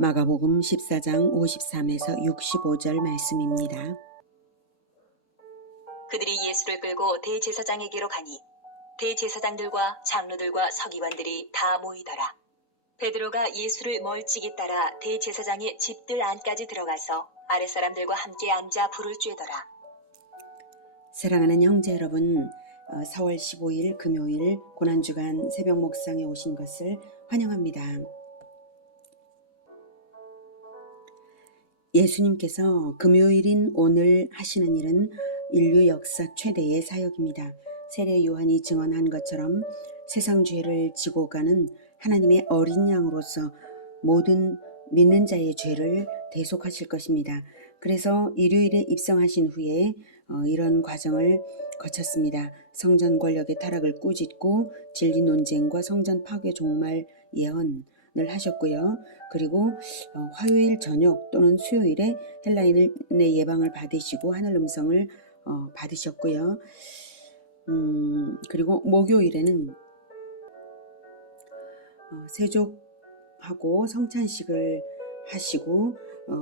마가복음 14장 53에서 65절 말씀입니다. 그들이 예수를 끌고 대제사장에게로 가니 대제사장들과 장로들과 서기관들이 다 모이더라. 베드로가 예수를 멀찍이 따라 대제사장의 집들 안까지 들어가서 아랫사람들과 함께 앉아 불을 쬐더라. 사랑하는 형제 여러분, 4월 15일 금요일 고난주간 새벽 목상에 오신 것을 환영합니다. 예수님께서 금요일인 오늘 하시는 일은 인류 역사 최대의 사역입니다. 세례 요한이 증언한 것처럼 세상 죄를 지고 가는 하나님의 어린 양으로서 모든 믿는 자의 죄를 대속하실 것입니다. 그래서 일요일에 입성하신 후에 이런 과정을 거쳤습니다. 성전 권력의 타락을 꾸짖고 진리 논쟁과 성전 파괴 종말 예언을 하셨고요. 그리고 화요일 저녁 또는 수요일에 헬라인의 예방을 받으시고 하늘 음성을 받으셨고요. 그리고 목요일에는 세족하고 성찬식을 하시고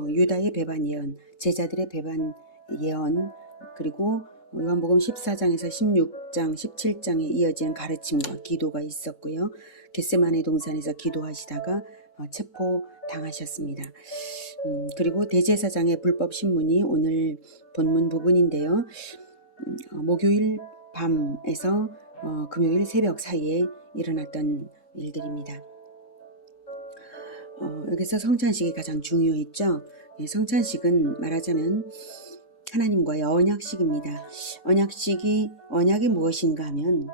유다의 배반 예언, 제자들의 배반 예언, 그리고 요한복음 14장에서 16장, 17장에 이어지는 가르침과 기도가 있었고요. 겟세마네 동산에서 기도하시다가 체포당하셨습니다. 그리고 대제사장의 불법 신문이 오늘 본문 부분인데요. 목요일 밤에서 금요일 새벽 사이에 일어났던 일들입니다. 여기서 성찬식이 가장 중요했죠. 성찬식은 말하자면 하나님과의 언약식입니다. 언약이 무엇인가 하면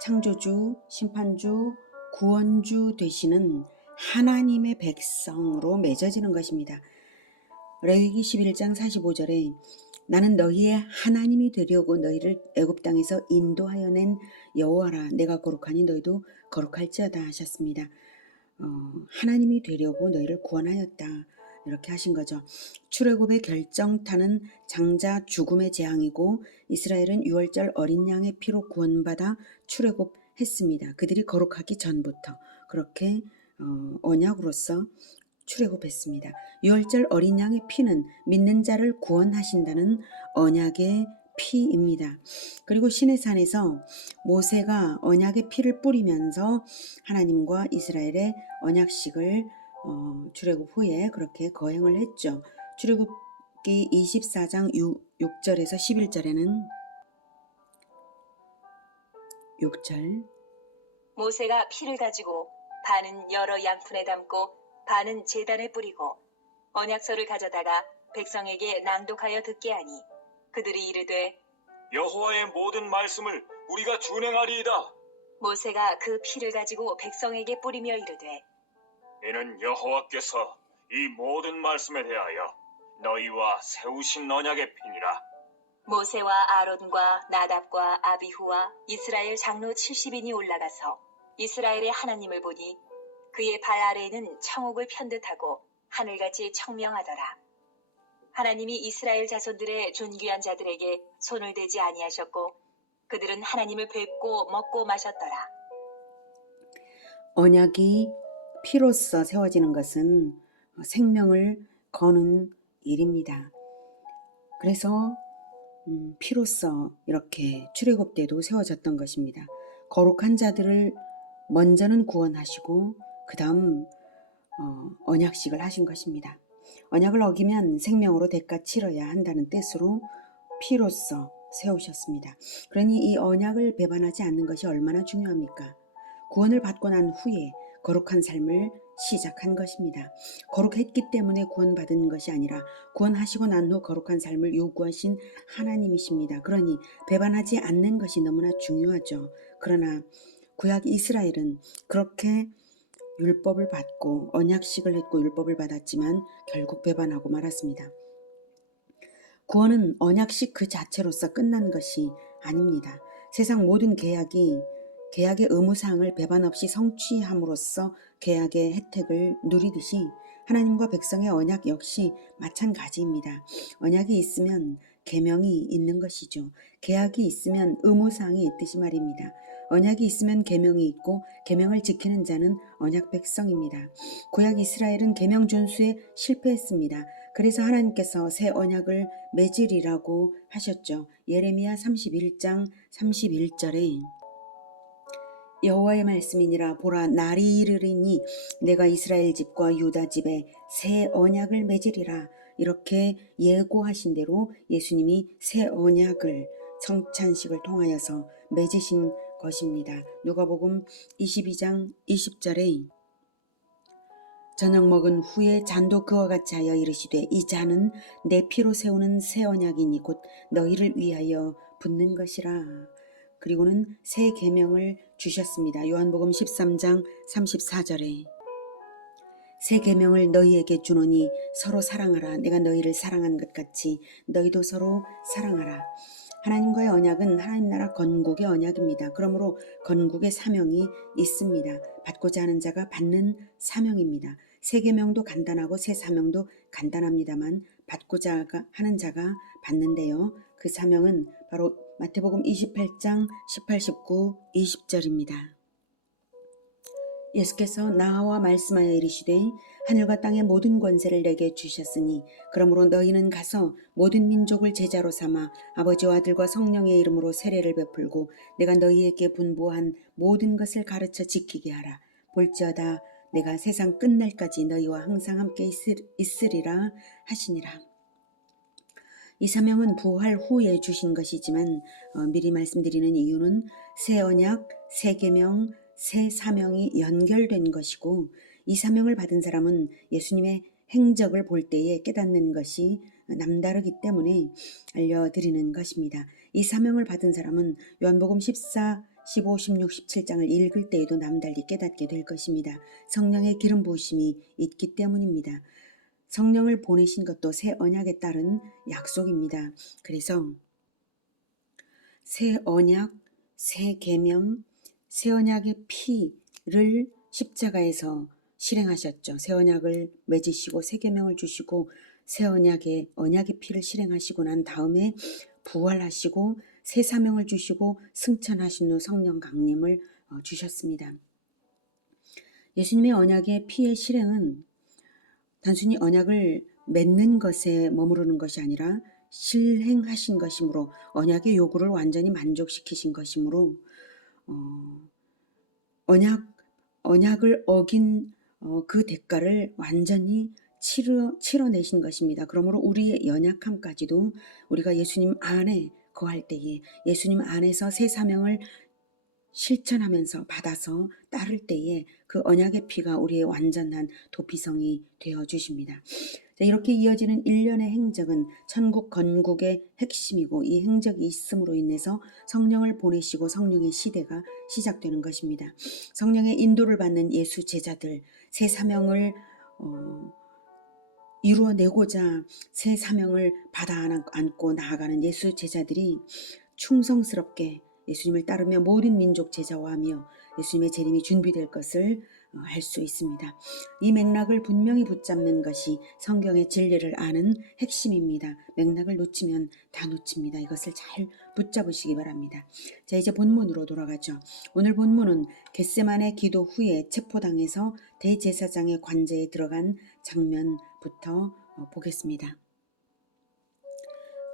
창조주, 심판주, 구원주 되시는 하나님의 백성으로 맺어지는 것입니다. 레위기 11장 45절에 나는 너희의 하나님이 되려고 너희를 애굽 땅에서 인도하여 낸 여호와라. 내가 거룩하니 너희도 거룩할지어다 하셨습니다. 하나님이 되려고 너희를 구원하였다. 이렇게 하신 거죠. 출애굽의 결정타는 장자 죽음의 재앙이고 이스라엘은 유월절 어린 양의 피로 구원받아 출애굽했습니다. 그들이 거룩하기 전부터 그렇게 언약으로서 출애굽했습니다. 유월절 어린 양의 피는 믿는 자를 구원하신다는 언약의 피입니다. 그리고 시내산에서 모세가 언약의 피를 뿌리면서 하나님과 이스라엘의 언약식을 출애굽 후에 그렇게 거행을 했죠. 출애굽기 24장 6절에서 11절에는 6절 모세가 피를 가지고 반은 여러 양푼에 담고 반은 제단에 뿌리고 언약서를 가져다가 백성에게 낭독하여 듣게 하니 그들이 이르되 여호와의 모든 말씀을 우리가 준행하리이다. 모세가 그 피를 가지고 백성에게 뿌리며 이르되 이는 여호와께서 이 모든 말씀에 대하여 너희와 세우신 언약의 피니라. 모세와 아론과 나답과 아비후와 이스라엘 장로 70인이 올라가서 이스라엘의 하나님을 보니 그의 발 아래에는 청옥을 편듯하고 하늘같이 청명하더라. 하나님이 이스라엘 자손들의 존귀한 자들에게 손을 대지 아니하셨고 그들은 하나님을 뵙고 먹고 마셨더라. 언약이 피로써 세워지는 것은 생명을 거는 일입니다. 그래서 피로써 이렇게 출애굽 때도 세워졌던 것입니다. 거룩한 자들을 먼저는 구원하시고 그 다음 언약식을 하신 것입니다. 언약을 어기면 생명으로 대가 치러야 한다는 뜻으로 피로써 세우셨습니다. 그러니 이 언약을 배반하지 않는 것이 얼마나 중요합니까? 구원을 받고 난 후에 거룩한 삶을 시작한 것입니다. 거룩했기 때문에 구원받은 것이 아니라 구원하시고 난 후 거룩한 삶을 요구하신 하나님이십니다. 그러니 배반하지 않는 것이 너무나 중요하죠. 그러나 구약 이스라엘은 그렇게 율법을 받고 언약식을 했고 율법을 받았지만 결국 배반하고 말았습니다. 구원은 언약식 그 자체로서 끝난 것이 아닙니다. 세상 모든 계약의 의무사항을 배반 없이 성취함으로써 계약의 혜택을 누리듯이 하나님과 백성의 언약 역시 마찬가지입니다. 언약이 있으면 계명이 있는 것이죠. 계약이 있으면 의무사항이 있듯이 말입니다. 언약이 있으면 계명이 있고 계명을 지키는 자는 언약 백성입니다. 구약 이스라엘은 계명 준수에 실패했습니다. 그래서 하나님께서 새 언약을 맺으리라고 하셨죠. 예레미야 31장 31절에 여호와의 말씀이니라 보라 날이 이르리니 내가 이스라엘 집과 유다 집에 새 언약을 맺으리라. 이렇게 예고하신 대로 예수님이 새 언약을 성찬식을 통하여서 맺으신 것입니다. 누가복음 22장 20절에 저녁 먹은 후에 잔도 그와 같이 하여 이르시되 이 잔은 내 피로 세우는 새 언약이니 곧 너희를 위하여 붓는 것이라. 그리고는 새 계명을 주셨습니다. 요한복음 13장 34절에 새 계명을 너희에게 주노니 서로 사랑하라. 내가 너희를 사랑한 것 같이 너희도 서로 사랑하라. 하나님과의 언약은 하나님 나라 건국의 언약입니다. 그러므로 건국의 사명이 있습니다. 받고자 하는 자가 받는 사명입니다. 새 계명도 간단하고 새 사명도 간단합니다만 받고자 하는 자가 받는데요. 그 사명은 바로 마태복음 28장 18, 19, 20절입니다. 예수께서 나와 말씀하여 이르시되 하늘과 땅의 모든 권세를 내게 주셨으니 그러므로 너희는 가서 모든 민족을 제자로 삼아 아버지와 아들과 성령의 이름으로 세례를 베풀고 내가 너희에게 분부한 모든 것을 가르쳐 지키게 하라. 볼지어다 내가 세상 끝날까지 너희와 항상 함께 있으리라 하시니라. 이 사명은 부활 후에 주신 것이지만 미리 말씀드리는 이유는 새 언약, 새 계명, 새 사명이 연결된 것이고 이 사명을 받은 사람은 예수님의 행적을 볼 때에 깨닫는 것이 남다르기 때문에 알려드리는 것입니다. 이 사명을 받은 사람은 요한복음 14, 15, 16, 17장을 읽을 때에도 남달리 깨닫게 될 것입니다. 성령의 기름 부으심이 있기 때문입니다. 성령을 보내신 것도 새 언약에 따른 약속입니다. 그래서 새 언약, 새 계명, 새 언약의 피를 십자가에서 실행하셨죠. 새 언약을 맺으시고 새 계명을 주시고 새 언약의 피를 실행하시고 난 다음에 부활하시고 새 사명을 주시고 승천하신 후 성령 강림을 주셨습니다. 예수님의 언약의 피의 실행은 단순히 언약을 맺는 것에 머무르는 것이 아니라 실행하신 것이므로 언약의 요구를 완전히 만족시키신 것이므로 언약을 어긴 그 대가를 완전히 치러내신 것입니다. 그러므로 우리의 연약함까지도 우리가 예수님 안에 거할 때에 예수님 안에서 새 사명을 실천하면서 받아서 따를 때에 그 언약의 피가 우리의 완전한 도피성이 되어 주십니다. 이렇게 이어지는 일련의 행적은 천국 건국의 핵심이고 이 행적이 있음으로 인해서 성령을 보내시고 성령의 시대가 시작되는 것입니다. 성령의 인도를 받는 예수 제자들, 새 사명을 이루어내고자 새 사명을 받아 안고 나아가는 예수 제자들이 충성스럽게 예수님을 따르며 모든 민족 제자화하며 예수님의 재림이 준비될 것을 알 수 있습니다. 이 맥락을 분명히 붙잡는 것이 성경의 진리를 아는 핵심입니다. 맥락을 놓치면 다 놓칩니다. 이것을 잘 붙잡으시기 바랍니다. 자, 이제 본문으로 돌아가죠. 오늘 본문은 겟세마네 기도 후에 체포당해서 대제사장의 관저에 들어간 장면부터 보겠습니다.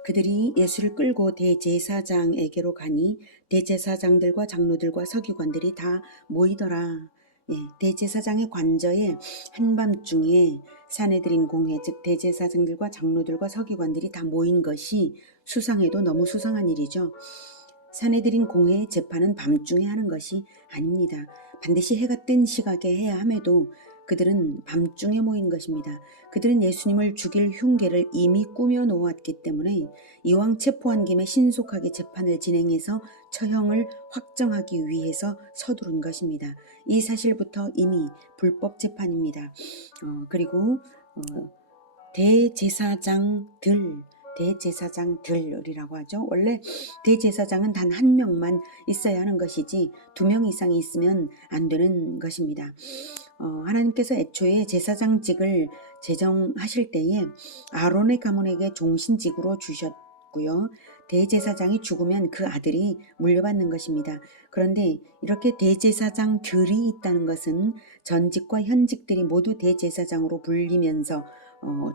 그들이 예수를 끌고 대제사장에게로 가니 대제사장들과 장로들과 서기관들이 다 모이더라. 대제사장의 관저에 한밤중에 사내들인 공회, 즉 대제사장들과 장로들과 서기관들이 다 모인 것이 수상해도 너무 수상한 일이죠. 사내들인 공회의 재판은 밤중에 하는 것이 아닙니다. 반드시 해가 뜬 시각에 해야 함에도 그들은 밤중에 모인 것입니다. 그들은 예수님을 죽일 흉계를 이미 꾸며 놓았기 때문에 이왕 체포한 김에 신속하게 재판을 진행해서 처형을 확정하기 위해서 서두른 것입니다. 이 사실부터 이미 불법 재판입니다. 그리고 대제사장들이라고 하죠. 원래 대제사장은 단 한 명만 있어야 하는 것이지 2명 이상이 있으면 안 되는 것입니다. 하나님께서 애초에 제사장직을 제정하실 때에 아론의 가문에게 종신직으로 주셨고요. 대제사장이 죽으면 그 아들이 물려받는 것입니다. 그런데 이렇게 대제사장들이 있다는 것은 전직과 현직들이 모두 대제사장으로 불리면서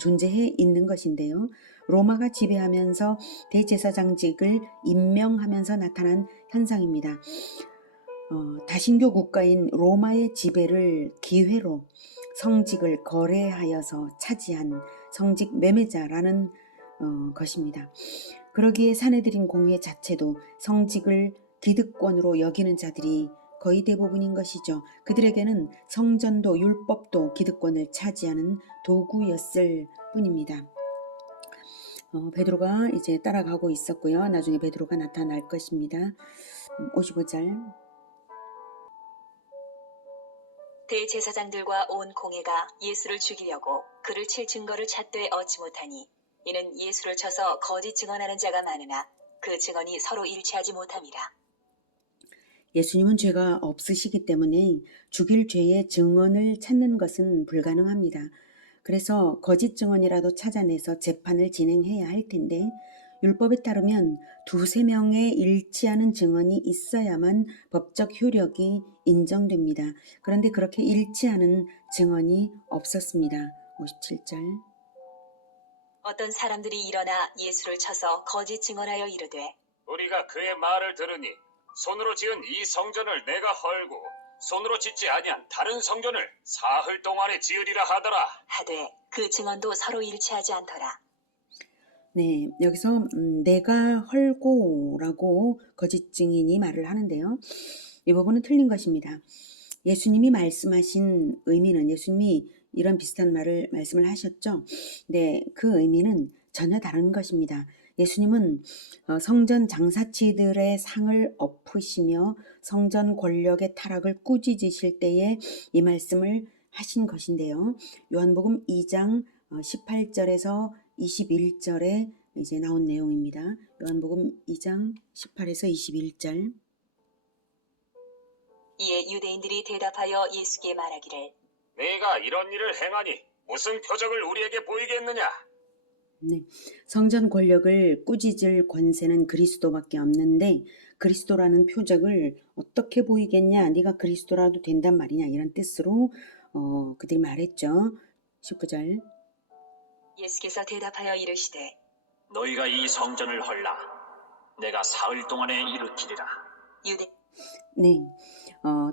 존재해 있는 것인데요. 로마가 지배하면서 대제사장직을 임명하면서 나타난 현상입니다. 다신교 국가인 로마의 지배를 기회로 성직을 거래하여서 차지한 성직 매매자라는 것입니다. 그러기에 사내들인 공회 자체도 성직을 기득권으로 여기는 자들이 거의 대부분인 것이죠. 그들에게는 성전도 율법도 기득권을 차지하는 도구였을 뿐입니다. 베드로가 이제 따라가고 있었고요. 나중에 베드로가 나타날 것입니다. 55절. 대제사장들과 온 공회가 예수를 죽이려고 그를 칠 증거를 찾되 얻지 못하니 이는 예수를 쳐서 거짓 증언하는 자가 많으나 그 증언이 서로 일치하지 못함이라. 예수님은 죄가 없으시기 때문에 죽일 죄의 증언을 찾는 것은 불가능합니다. 그래서 거짓 증언이라도 찾아내서 재판을 진행해야 할 텐데 율법에 따르면 두세 명의 일치하는 증언이 있어야만 법적 효력이 인정됩니다. 그런데 그렇게 일치하는 증언이 없었습니다. 57절. 어떤 사람들이 일어나 예수를 쳐서 거짓 증언하여 이르되 우리가 그의 말을 들으니 손으로 지은 이 성전을 내가 헐고 손으로 짓지 아니한 다른 성전을 사흘 동안에 지으리라 하더라. 하되 그 증언도 서로 일치하지 않더라. 네, 여기서 내가 헐고라고 거짓 증인이 말을 하는데요. 이 부분은 틀린 것입니다. 예수님이 말씀하신 의미는 예수님이 이런 비슷한 말씀을 하셨죠. 네, 그 의미는 전혀 다른 것입니다. 예수님은 성전 장사치들의 상을 엎으시며 성전 권력의 타락을 꾸짖으실 때에 이 말씀을 하신 것인데요. 요한복음 2장 18절에서 21절에 이제 나온 내용입니다. 요한복음 2장 18에서 21절. 이에 유대인들이 대답하여 예수께 말하기를 네가 이런 일을 행하니 무슨 표적을 우리에게 보이겠느냐? 네, 성전 권력을 꾸짖을 권세는 그리스도밖에 없는데 그리스도라는 표적을 어떻게 보이겠냐? 네가 그리스도라도 된단 말이냐? 이런 뜻으로 그들이 말했죠. 19절. 예수께서 대답하여 이르시되 너희가 이 성전을 헐라. 내가 사흘 동안에 일으키리라. 유대 네,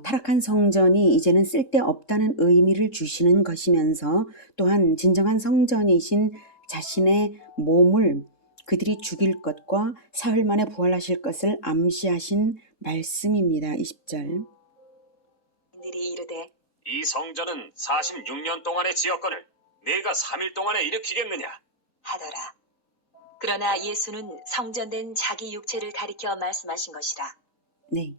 타락한 성전이 이제는 쓸데없다는 의미를 주시는 것이면서 또한 진정한 성전이신 자신의 몸을 그들이 죽일 것과 사흘 만에 부활하실 것을 암시하신 말씀입니다. 20절. 들이 이르되 이 성전은 46년 동안에 지었거늘 네가 3일 동안에 일으키겠느냐? 하더라. 그러나 예수는 성전된 자기 육체를 가리켜 말씀하신 것이라. 네.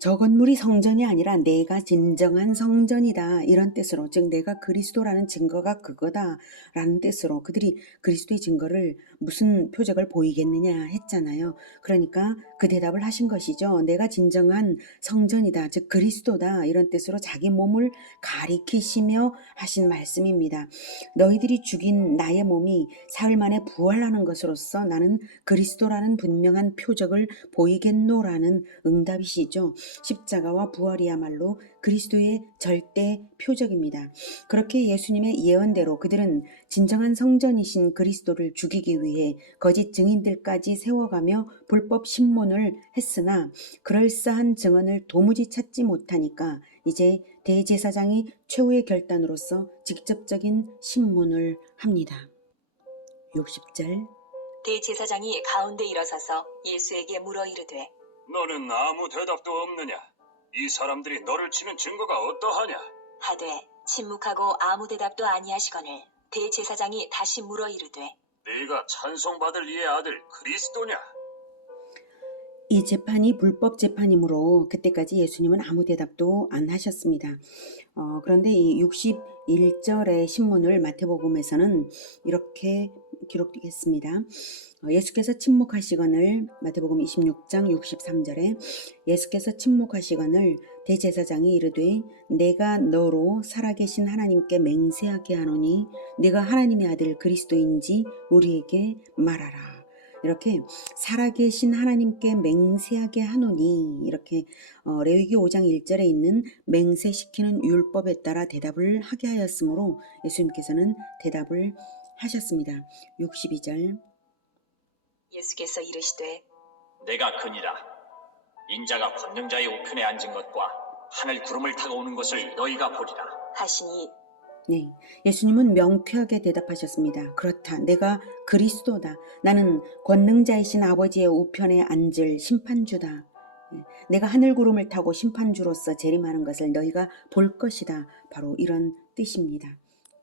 저 건물이 성전이 아니라 내가 진정한 성전이다 이런 뜻으로, 즉 내가 그리스도라는 증거가 그거다라는 뜻으로 그들이 그리스도의 증거를 무슨 표적을 보이겠느냐 했잖아요. 그러니까 그 대답을 하신 것이죠. 내가 진정한 성전이다, 즉 그리스도다 이런 뜻으로 자기 몸을 가리키시며 하신 말씀입니다. 너희들이 죽인 나의 몸이 사흘 만에 부활하는 것으로서 나는 그리스도라는 분명한 표적을 보이겠노라는 응답이시죠. 십자가와 부활이야말로 그리스도의 절대 표적입니다. 그렇게 예수님의 예언대로 그들은 진정한 성전이신 그리스도를 죽이기 위해 거짓 증인들까지 세워가며 불법 신문을 했으나 그럴싸한 증언을 도무지 찾지 못하니까 이제 대제사장이 최후의 결단으로서 직접적인 신문을 합니다. 60절. 대제사장이 가운데 일어서서 예수에게 물어 이르되 너는 아무 대답도 없느냐? 이 사람들이 너를 치는 증거가 어떠하냐? 하되 침묵하고 아무 대답도 아니하시거늘 대제사장이 다시 물어 이르되 네가 찬송받을 이의 아들 그리스도냐? 이 재판이 불법 재판이므로 그때까지 예수님은 아무 대답도 안 하셨습니다. 그런데 이 61절의 신문을 마태복음에서는 이렇게 기록되겠습니다. 예수께서 침묵하시거늘, 마태복음 26장 63절에 예수께서 침묵하시거늘 대제사장이 이르되 내가 너로 살아계신 하나님께 맹세하게 하노니 네가 하나님의 아들 그리스도인지 우리에게 말하라. 이렇게 살아계신 하나님께 맹세하게 하노니 이렇게 레위기 5장 1절에 있는 맹세시키는 율법에 따라 대답을 하게 하였으므로 예수님께서는 대답을 하셨습니다. 62절 예수께서 이르시되 내가 그니라. 인자가 권능자의 우편에 앉은 것과 하늘 구름을 타고 오는 것을 너희가 보리라. 하시니 네, 예수님은 명쾌하게 대답하셨습니다. 그렇다. 내가 그리스도다. 나는 권능자이신 아버지의 우편에 앉을 심판주다. 내가 하늘 구름을 타고 심판주로서 재림하는 것을 너희가 볼 것이다. 바로 이런 뜻입니다.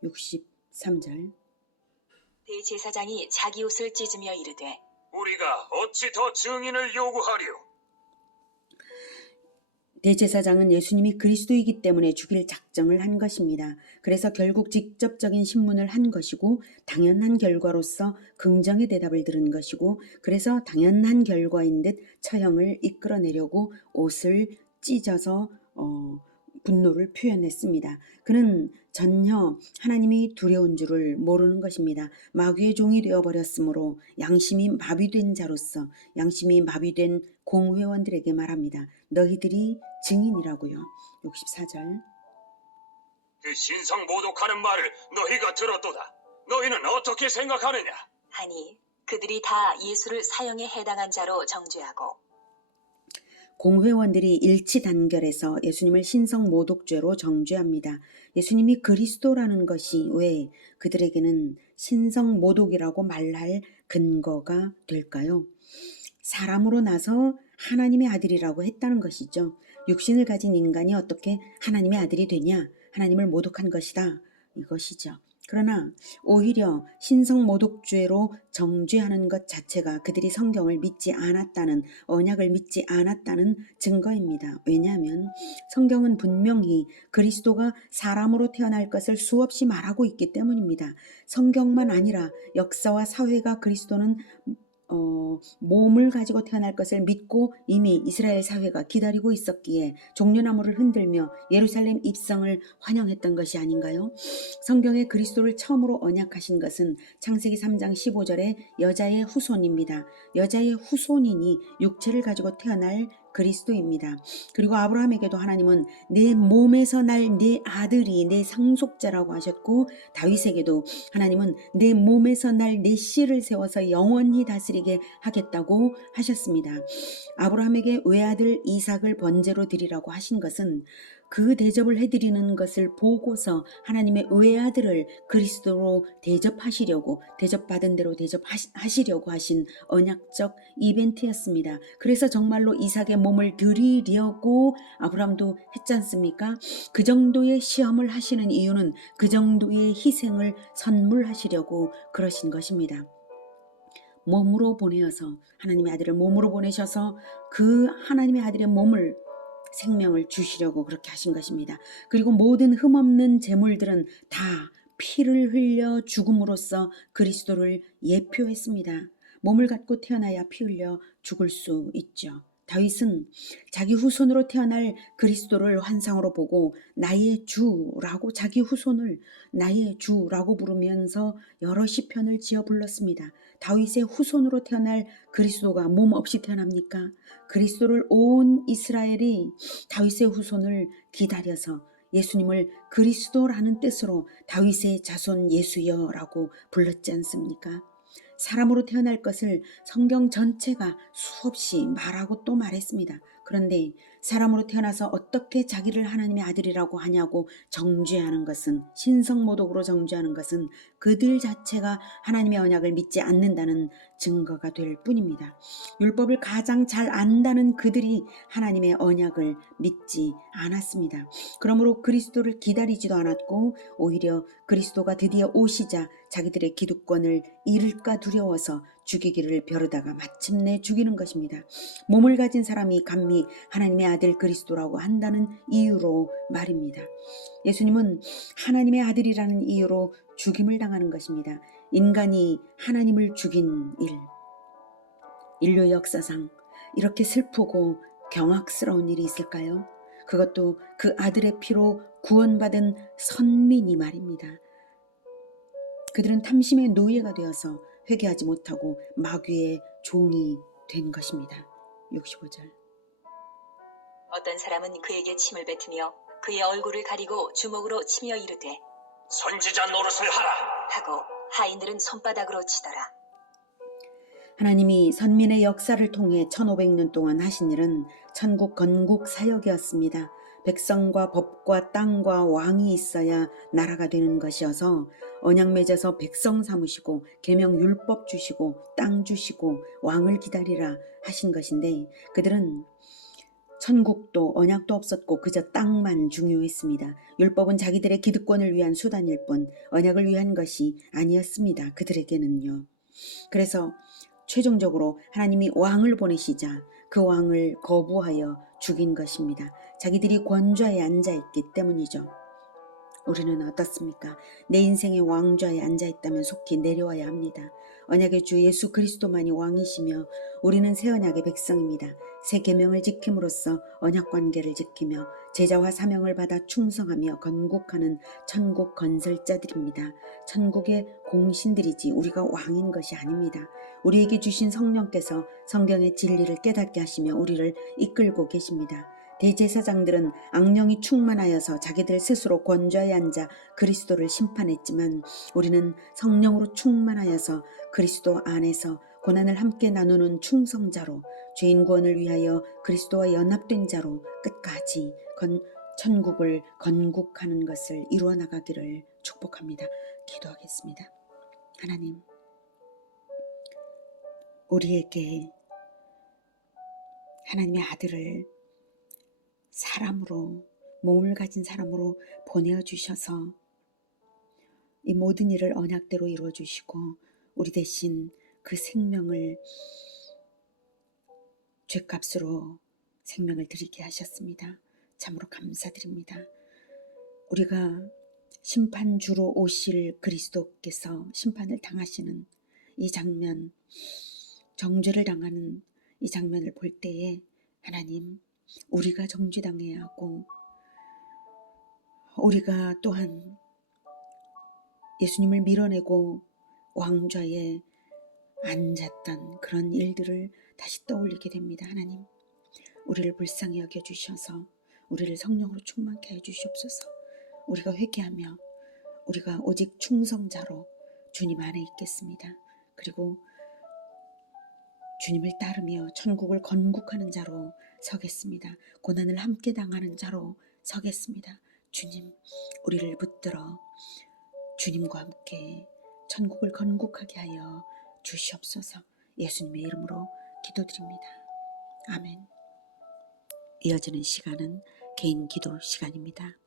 63절 대제사장이 자기 옷을 찢으며 이르되 우리가 어찌 더 증인을 요구하리요? 대제사장은 예수님이 그리스도이기 때문에 죽일 작정을 한 것입니다. 그래서 결국 직접적인 신문을 한 것이고 당연한 결과로서 긍정의 대답을 들은 것이고 그래서 당연한 결과인 듯 처형을 이끌어내려고 옷을 찢어서 분노를 표현했습니다. 그는 전혀 하나님이 두려운 줄을 모르는 것입니다. 마귀의 종이 되어버렸으므로 양심이 마비된 자로서 양심이 마비된 공회원들에게 말합니다. 너희들이 증인이라고요. 64절 그 신성 모독하는 말을 너희가 들었도다. 너희는 어떻게 생각하느냐? 하니 그들이 다 예수를 사형에 해당한 자로 정죄하고 공회원들이 일치 단결해서 예수님을 신성 모독죄로 정죄합니다. 예수님이 그리스도라는 것이 왜 그들에게는 신성 모독이라고 말할 근거가 될까요? 사람으로 나서 하나님의 아들이라고 했다는 것이죠. 육신을 가진 인간이 어떻게 하나님의 아들이 되냐? 하나님을 모독한 것이다. 이것이죠. 그러나 오히려 신성 모독죄로 정죄하는 것 자체가 그들이 성경을 믿지 않았다는 언약을 믿지 않았다는 증거입니다. 왜냐하면 성경은 분명히 그리스도가 사람으로 태어날 것을 수없이 말하고 있기 때문입니다. 성경만 아니라 역사와 사회가 그리스도는 몸을 가지고 태어날 것을 믿고 이미 이스라엘 사회가 기다리고 있었기에 종려나무를 흔들며 예루살렘 입성을 환영했던 것이 아닌가요? 성경에 그리스도를 처음으로 언약하신 것은 창세기 3장 15절에 여자의 후손입니다. 여자의 후손이니 육체를 가지고 태어날 그리스도입니다. 그리고 아브라함에게도 하나님은 내 몸에서 날 내 아들이 내 상속자라고 하셨고 다윗에게도 하나님은 내 몸에서 날 내 씨를 세워서 영원히 다스리게 하겠다고 하셨습니다. 아브라함에게 외아들 이삭을 번제로 드리라고 하신 것은 그 대접을 해드리는 것을 보고서 하나님의 외아들을 그리스도로 대접하시려고 대접받은 대로 대접하시려고 하신 언약적 이벤트였습니다. 그래서 정말로 이삭의 몸을 드리려고 아브라함도 했지 않습니까? 그 정도의 시험을 하시는 이유는 그 정도의 희생을 선물하시려고 그러신 것입니다. 몸으로 보내어서 하나님의 아들을 몸으로 보내셔서 그 하나님의 아들의 몸을 생명을 주시려고 그렇게 하신 것입니다. 그리고 모든 흠없는 제물들은 다 피를 흘려 죽음으로써 그리스도를 예표했습니다. 몸을 갖고 태어나야 피 흘려 죽을 수 있죠. 다윗은 자기 후손으로 태어날 그리스도를 환상으로 보고 나의 주라고 자기 후손을 나의 주라고 부르면서 여러 시편을 지어 불렀습니다. 다윗의 후손으로 태어날 그리스도가 몸 없이 태어납니까? 그리스도를 온 이스라엘이 다윗의 후손을 기다려서 예수님을 그리스도라는 뜻으로 다윗의 자손 예수여라고 불렀지 않습니까? 사람으로 태어날 것을 성경 전체가 수없이 말하고 또 말했습니다. 그런데 사람으로 태어나서 어떻게 자기를 하나님의 아들이라고 하냐고 정죄하는 것은 신성모독으로 정죄하는 것은 그들 자체가 하나님의 언약을 믿지 않는다는 증거가 될 뿐입니다. 율법을 가장 잘 안다는 그들이 하나님의 언약을 믿지 않았습니다. 그러므로 그리스도를 기다리지도 않았고 오히려 그리스도가 드디어 오시자 자기들의 기득권을 잃을까 두려워서 죽이기를 벼르다가 마침내 죽이는 것입니다. 몸을 가진 사람이 감히 하나님의 아들 그리스도라고 한다는 이유로 말입니다. 예수님은 하나님의 아들이라는 이유로 죽임을 당하는 것입니다. 인간이 하나님을 죽인 일, 인류 역사상 이렇게 슬프고 경악스러운 일이 있을까요? 그것도 그 아들의 피로 구원받은 선민이 말입니다. 그들은 탐심의 노예가 되어서 회개하지 못하고 마귀의 종이 된 것입니다. 65절. 어떤 사람은 그에게 침을 뱉으며 그의 얼굴을 가리고 주먹으로 치며 이르되 선지자 노릇을 하라. 하고 하인들은 손바닥으로 치더라. 하나님이 선민의 역사를 통해 1500년 동안 하신 일은 천국 건국 사역이었습니다. 백성과 법과 땅과 왕이 있어야 나라가 되는 것이어서 언약 맺어서 백성 삼으시고 계명 율법 주시고 땅 주시고 왕을 기다리라 하신 것인데, 그들은 천국도 언약도 없었고 그저 땅만 중요했습니다. 율법은 자기들의 기득권을 위한 수단일 뿐 언약을 위한 것이 아니었습니다. 그들에게는요. 그래서 최종적으로 하나님이 왕을 보내시자 그 왕을 거부하여 죽인 것입니다. 자기들이 권좌에 앉아있기 때문이죠. 우리는 어떻습니까? 내 인생의 왕좌에 앉아있다면 속히 내려와야 합니다. 언약의 주 예수 그리스도만이 왕이시며 우리는 새 언약의 백성입니다. 새 계명을 지킴으로써 언약 관계를 지키며 제자와 사명을 받아 충성하며 건국하는 천국 건설자들입니다. 천국의 공신들이지 우리가 왕인 것이 아닙니다. 우리에게 주신 성령께서 성경의 진리를 깨닫게 하시며 우리를 이끌고 계십니다. 대제사장들은 악령이 충만하여서 자기들 스스로 권좌에 앉아 그리스도를 심판했지만 우리는 성령으로 충만하여서 그리스도 안에서 고난을 함께 나누는 충성자로 죄인 구원을 위하여 그리스도와 연합된 자로 끝까지 천국을 건국하는 것을 이루어 나가기를 축복합니다. 기도하겠습니다. 하나님, 우리에게 하나님의 아들을 사람으로, 몸을 가진 사람으로 보내주셔서 이 모든 일을 언약대로 이루어주시고 우리 대신 그 생명을 죗값으로 생명을 드리게 하셨습니다. 참으로 감사드립니다. 우리가 심판주로 오실 그리스도께서 심판을 당하시는 이 장면, 정죄를 당하는 이 장면을 볼 때에 하나님, 우리가 정죄당해야 하고 우리가 또한 예수님을 밀어내고 왕좌에 앉았던 그런 일들을 다시 떠올리게 됩니다. 하나님, 우리를 불쌍히 여겨주셔서 우리를 성령으로 충만케 해주시옵소서. 우리가 회개하며 우리가 오직 충성자로 주님 안에 있겠습니다. 그리고 주님을 따르며 천국을 건국하는 자로 서겠습니다. 고난을 함께 당하는 자로 서겠습니다. 주님, 우리를 붙들어 주님과 함께 천국을 건국하게 하여 주시옵소서. 예수님의 이름으로 기도드립니다. 아멘. 이어지는 시간은 개인 기도 시간입니다.